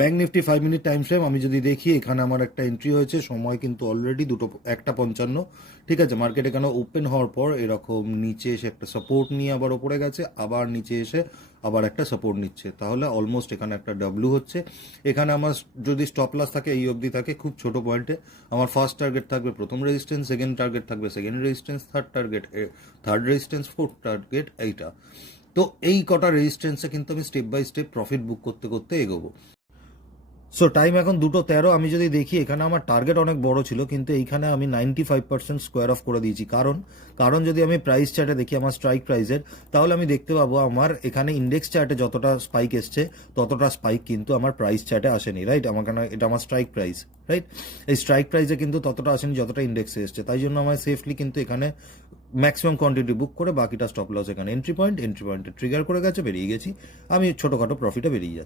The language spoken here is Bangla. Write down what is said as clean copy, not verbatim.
Bank Nifty 5 minute time frame আমি যদি দেখি, এখানে আমার একটা এন্ট্রি হয়েছে, সময় কিন্তু অলরেডি 1:55। ঠিক আছে, মার্কেট এখানে ওপেন হওয়ার পর এরকম নিচে এসে একটা সাপোর্ট নিয়ে আবার ওপরে গেছে, আবার নিচে এসে আবার একটা সাপোর্ট নিচ্ছে, তাহলে অলমোস্ট এখানে একটা ডাব্লু হচ্ছে। এখানে আমার যদি স্টপ লস থাকে এই অবধি থাকে, খুব ছোট পয়েন্টে আমার ফার্স্ট টার্গেট থাকবে প্রথম রেজিস্ট্যান্স, সেকেন্ড টার্গেট থাকবে সেকেন্ড resistance, third resistance, fourth target এইটা। তো এই কটা রেজিস্ট্যান্সে কিন্তু আমি step by step profit book করতে করতে এগোবো। সো টাইম এখন 2:13। আমি যদি দেখি, এখানে আমার টার্গেট অনেক বড় ছিল, কিন্তু এইখানে আমি 95% স্কোয়ার অফ করে দিয়েছি। কারণ যদি আমি প্রাইস চার্টে দেখি আমার স্ট্রাইক প্রাইসের, তাহলে আমি দেখতে পাবো আমার এখানে ইন্ডেক্স চার্টে যতটা স্পাইক এসছে ততটা স্পাইক কিন্তু আমার প্রাইস চার্টে আসেনি, রাইট? আমার কেন, এটা আমার স্ট্রাইক প্রাইস, রাইট? এই স্ট্রাইক প্রাইসে কিন্তু ততটা আসেনি যতটা ইন্ডেক্সে এসছে, তাই জন্য আমার সেফলি কিন্তু এখানে ম্যাক্সিমাম কোয়ান্টিটি বুক করে বাকিটা স্টপ লস এখানে এন্ট্রি পয়েন্টে ট্রিগার করে গেছে, বেরিয়ে গেছি। আমি ছোটোখাটো প্রফিটে বেরিয়ে যাচ্ছি।